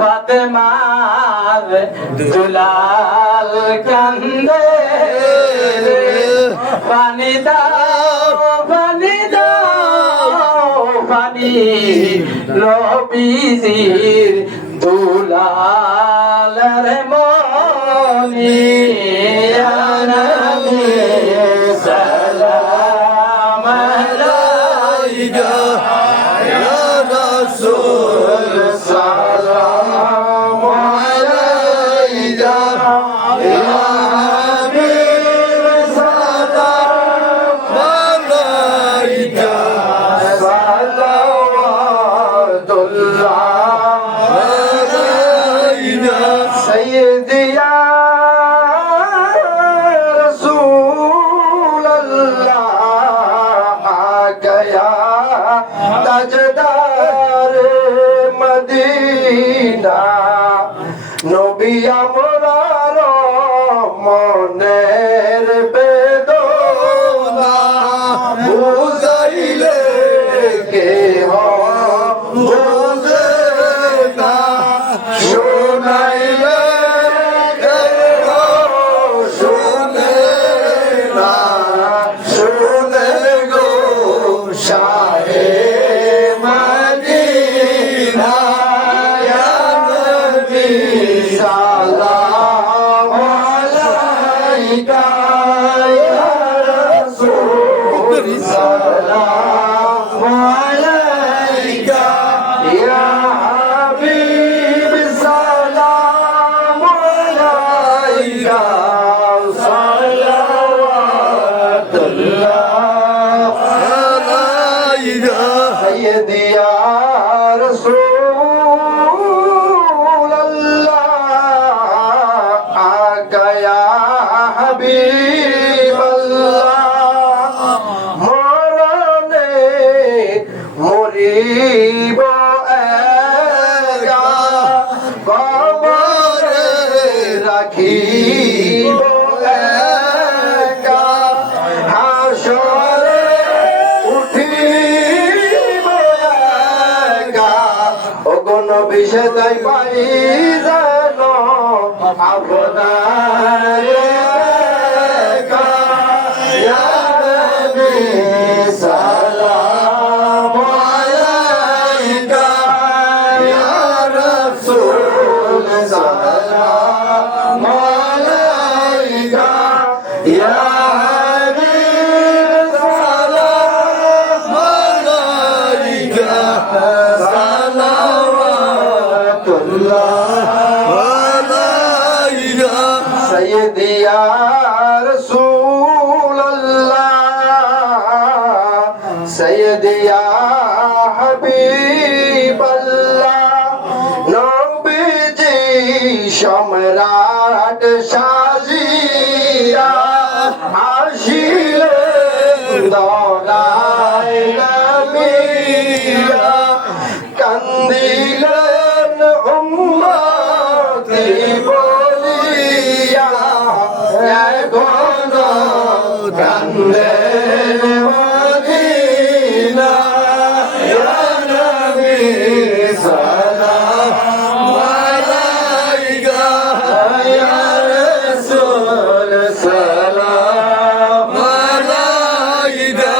ফাতেমার দুলাল কান্দে পানি দাও পানি দাও পানি নবীজির দুলাল মনি ইয়া নবী সালাম আলাইকা ইয়া রাসূল সালাম আলাইকা ইয়া হাবিব সালাম আলাইকা সালাওয়াতুল্লাহ আলাইকা সাইয়্যিদি ইয়া রাসূলুল্লাহ আকায়া তাজদার মদিনা নবী আমরার মনের বেদনা বুঝাইলে কে বুঝে না শোনাইলে শুনে না শুনে গো শাহে মদিনা ইয়া নবী সালাম আলাইকা ইয়া রাসূল সালাম আলাইকা ইয়া হাবিব সালাম আলাইকা সালাওয়াতুল্লাহ আলাইকা সাইয়্যিদি ইয়া রাসূলুল্লাহ আকা ইয়া হাবিবাল্লাহ মরণে মরিব একা কবরে রাখিব একা হাসরে উঠিব একা ওগো নবী সেটাই পাই জানো আপনার একা ইয়া নবী সালাম আলাইকা ইয়া রাসূল সালাম আলাইকা ইয়া হাবিব সালাম আলাইকা সালাওয়াতুল্লাহ আলাইকা সাইয়্যিদি ইয়া রাসূলুল্লাহ সাইয়্যিদি ইয়া হাবিবাল্লাহ নবীজি সম্রাট সাজিয়া আসিলেন দরায় নবিয়া কান্দিলেন উম্মতি বলিয়া এখনো কান্দেন মদিনা ইয়া নবী সালাম আলাইকা ইয়া রাসূল সালাম আলাইকা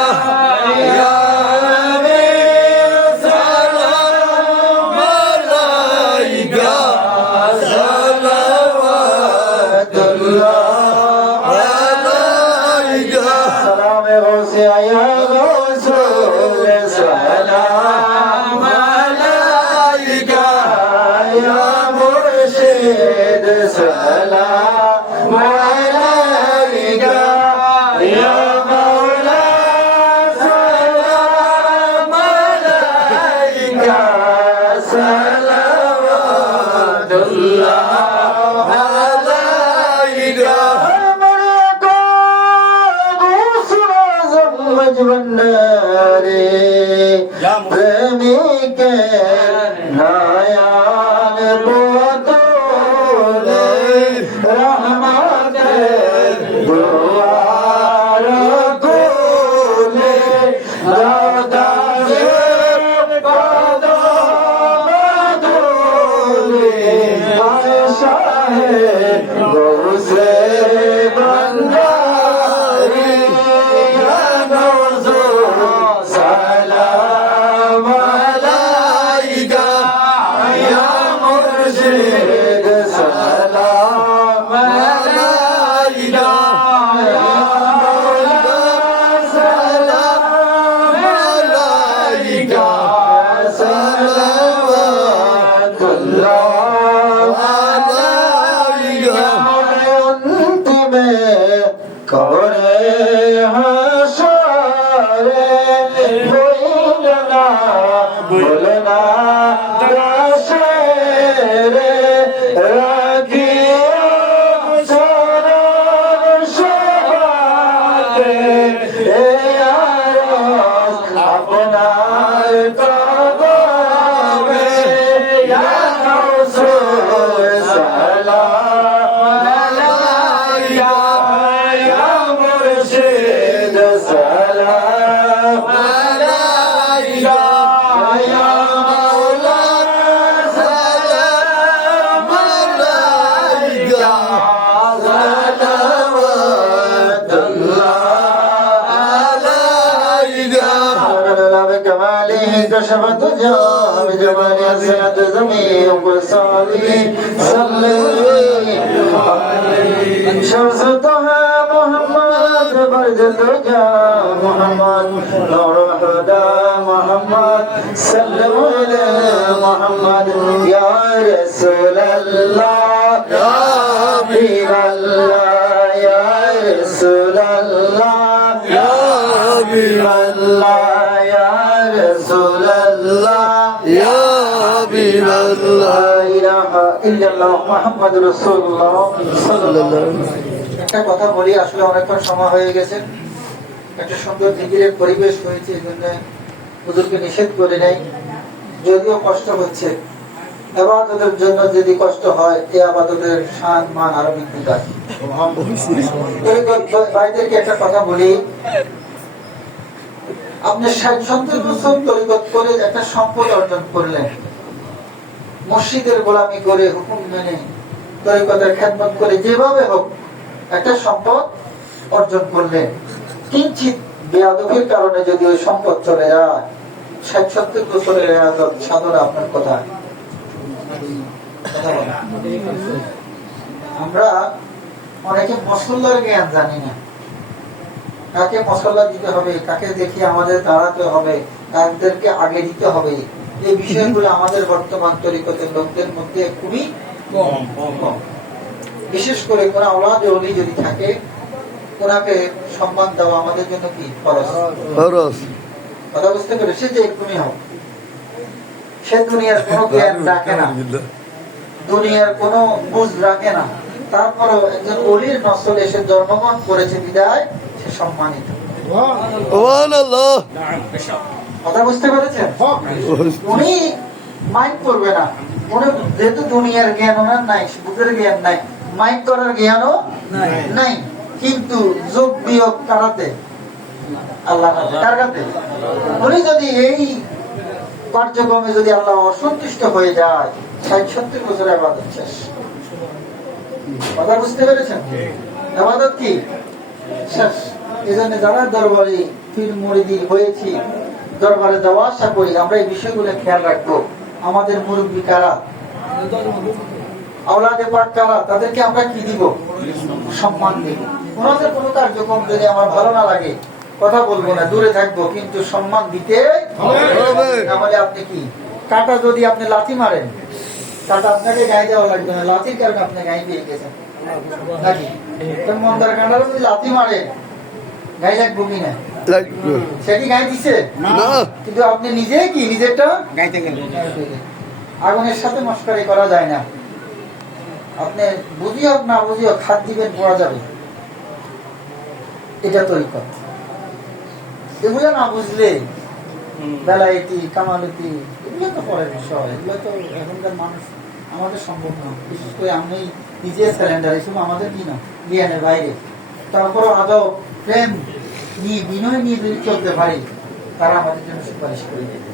ইয়া হাবিব সালাম আলাইকা সালাওয়াতুল্লাহ আলাইকা সালামে গৌসে ইয়া রাসূল সালাম আলাইকা ইয়া মুর্শিদ সালাম আলাইকা ইয়া মাওলা সালাম আলাইকা সালাওয়াতুল্লাহ আলাইকা মজবন্নারে প্রেমিকে নায়ান বোতলে রহমতের দুয়ার খুলে দাদারে কদম শাহে গৌসে বন্দারি ইয়া গৌসু সালাম আলাইকা ইয়া মুর্শিদ সালাম আলাইকা ইয়া মাওলা সালাম আলাইকা সালাওয়াতুল্লাহ আলাইকা অন্তিমে করে হাসরে বইলনা বলনা দাসরে রাখিও সরল সবাতে এ আরশ আপনার কদমে ইয়া রাসূল সালাম আলাইকা ইয়া মুর্শিদ সালাম আলাইকা ইয়া মাওলানা সালাম আলাইকা সালাওয়াতুল্লাহ আলাইকা بكماله كشف الدجى بجمال أسنة زمين وصالي صلي شمس طه محمد برج الدجى محمد نور الهدى محمد سلم إلى محمد يا رسول الله يا حبيب الله يا رسول الله يا حبيب الله يا رسول الله يا حبيب الله لا إله إلا الله محمد رسول الله صلى الله عليه وسلم একটা কথা বলি আসলে অনেকক্ষণ সময় হয়ে গেছে একটা সুন্দর জিকিরের পরিবেশ হয়েছে এজন্য হুজুরকে নিষেধ করে নাই যদিও কষ্ট হচ্ছে ইবাদতের জন্য যদি কষ্ট হয় এই ইবাদতের শান মান আরো বৃদ্ধি পায় ভাইদেরকে একটা কথা বলি আপনি 60-70 বছর তরিকত করে একটা সম্পদ অর্জন করলেন মসজিদের গোলামি করে হুকুম মেনে তরিকতের খেদমত করে যেভাবে হোক একটা সম্পদ অর্জন করলেন কিঞ্চিত বেয়াদবির কারণে যদি ওই সম্পদ চলে যায় 60-70 বছরের ইবাদত সাধনা আপনার কথা আমরা অনেকে মসল্লার জ্ঞান জানি না কাকে মসল্লা দিতে হবে কাকে দেখে আমাদের দাঁড়াতে হবে কাদেরকে আগে দিতে হবে এই বিষয়গুলো আমাদের বর্তমান তরিকতের লোকদের মধ্যে খুবই কম বিশেষ করে কোন আওলাদ ওলি যদি থাকে ওনাকে সম্মান দেওয়া আমাদের জন্য কি ফরজ কথা বুঝতে পেরে সে যে এক্ষুনি হোক সে দুনিয়ার কোনো জ্ঞান রাখে না দুনিয়ার কোনো বুঝ রাখে না তারপরও একজন ওলির নসল এসে জন্মগ্রহণ করেছে বিদায় সে সম্মানিত কথা বুঝতে পেরেছেন উনি মাইন্ড করবে না উনি যেহেতু দুনিয়ার জ্ঞান ওনার নাই বুকের জ্ঞান নাই মাইন্ড করার জ্ঞানও নাই কিন্তু যোগ বিয়োগ কারাতে আল্লাহ কার কাছে উনি যদি এই কার্যক্রমে যদি আল্লাহ অসন্তুষ্ট হয়ে যায় 60-70 বছরের ইবাদত শেষ কথা বুঝতে পেরেছেন ইবাদত কি শেষ এজন্য যারা দরবারে পীর মুরিদি হয়েছি দরবারে যাওয়া আশা করি আমরা এই বিষয়গুলো খেয়াল রাখবো আমাদের মুরব্বী কারা আওলাদে পাক কারা তাদেরকে আমরা কি দিব সম্মান দিব ওনাদের কোনো কার্যক্রম যদি আমার ভালো না লাগে কথা বলবো না দূরে থাকবো কিন্তু সম্মান দিতে হবে নাহলে আপনি কি কাটা যদি আপনি লাথি মারেন কাটা আপনাকে গায়ে দেওয়া লাগবে না লাথির কারণে আপনি গায়ে পেয়ে গেছেন নাকি মন্দার কাঁটার যদি লাথি মারে গায়ে লাগবো কিনা সেটি গায়ে দিচ্ছে কিন্তু আপনি নিজে কি নিজেরটা গাইতে গেলেন আগুনের সাথে মস্করি করা যায় না আপনি বুঝি হোক না বুঝি হোক খাদ দিবেন পড়া যাবে এটা তরিকত এগুলো না বুঝলে বেলায়েতি কামালতি এগুলো তো পরের বিষয় এগুলো তো এখনকার মানুষ আমাদের সম্ভব না বিশেষ করে আমি নিজে স্যালেন্ডার এসব আমাদের কি না জ্ঞানের বাইরে তারপরও আদৌ প্রেম নিয়ে বিনয় নিয়ে যদি চলতে পারি তারা আমাদের জন্য সুপারিশ করে দেবে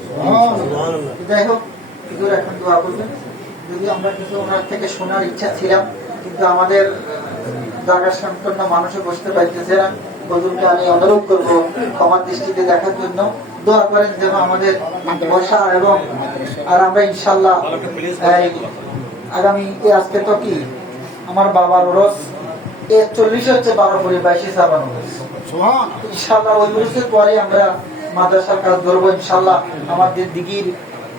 যাই হোক এখন দোয়া করবেন যদিও আমরা কিছু ওনার থেকে শোনার ইচ্ছা ছিলাম, কিন্তু আমাদের জায়গা সম্পন্ন মানুষও বসতে পারতেছে না। হুজুরকে আমি অনুরোধ করবো ক্ষমার দৃষ্টিতে দেখার জন্য, দোয়া করেন যেন আমাদের বসা এবং আর আমরা ইনশাল্লাহ আগামী আজকে তো কি আমার বাবার ওরস 40 হচ্ছে 12 পরে 22 শ্রাবণ ওরস। ইনশাল্লাহ ওই ওরসের পরে আমরা মাদ্রাসার কাজ ধরবো ইনশাল্লাহ। আমাদের দিঘির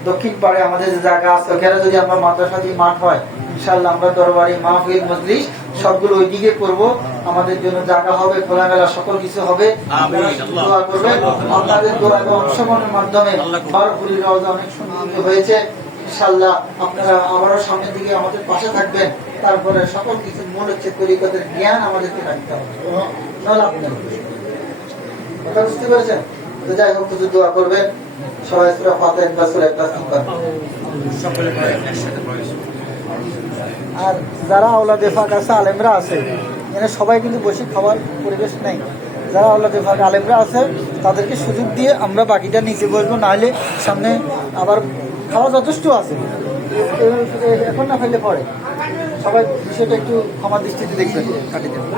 দক্ষিণ পাড়ে আমাদের যে জায়গা আছে ওখানে যদি আমরা মাদ্রাসা দিয়ে মাঠ হয় ইনশাল্লাহ আমরা দরবারি মাহফিল মজলিস সবগুলো ওই দিকে করবো। আমাদের জন্য জায়গা হবে, খোলামেলা সকল কিছু হবে। দোয়া করবেন, আপনাদের দোয়া এবং অংশগ্রহণের মাধ্যমে 12 পুরীর রওজা অনেক সুন্দর হয়েছে। ইনশাল্লাহ আপনারা আবারও সামনের দিকে আমাদের পাশে থাকবেন। তারপরে সকল কিছু মূল হচ্ছে তরিকতের জ্ঞান আমাদেরকে রাখতে হবে। কথা বুঝতে পেরেছেন? তো যাই হোক, কিছু দোয়া করবেন সবাই। সূরা ফাতিহা বা সূরা ইখলাস করবেন। আর যারা আওলাদে ফাক আছে, আলেমরা আছে, এখানে সবাই কিন্তু বসে খাওয়ার পরিবেশ নেই। যারা আওলাদে ফাক আলেমরা আছে তাদেরকে সুযোগ দিয়ে আমরা বাকিটা নিচে বসবো, নাহলে সামনে আবার খাওয়া যথেষ্ট আছে, এখন না ফেললে পরে। সবাই বিষয়টা একটু ক্ষমা দৃষ্টিতে দেখবেন, কাটিয়ে দেবেন।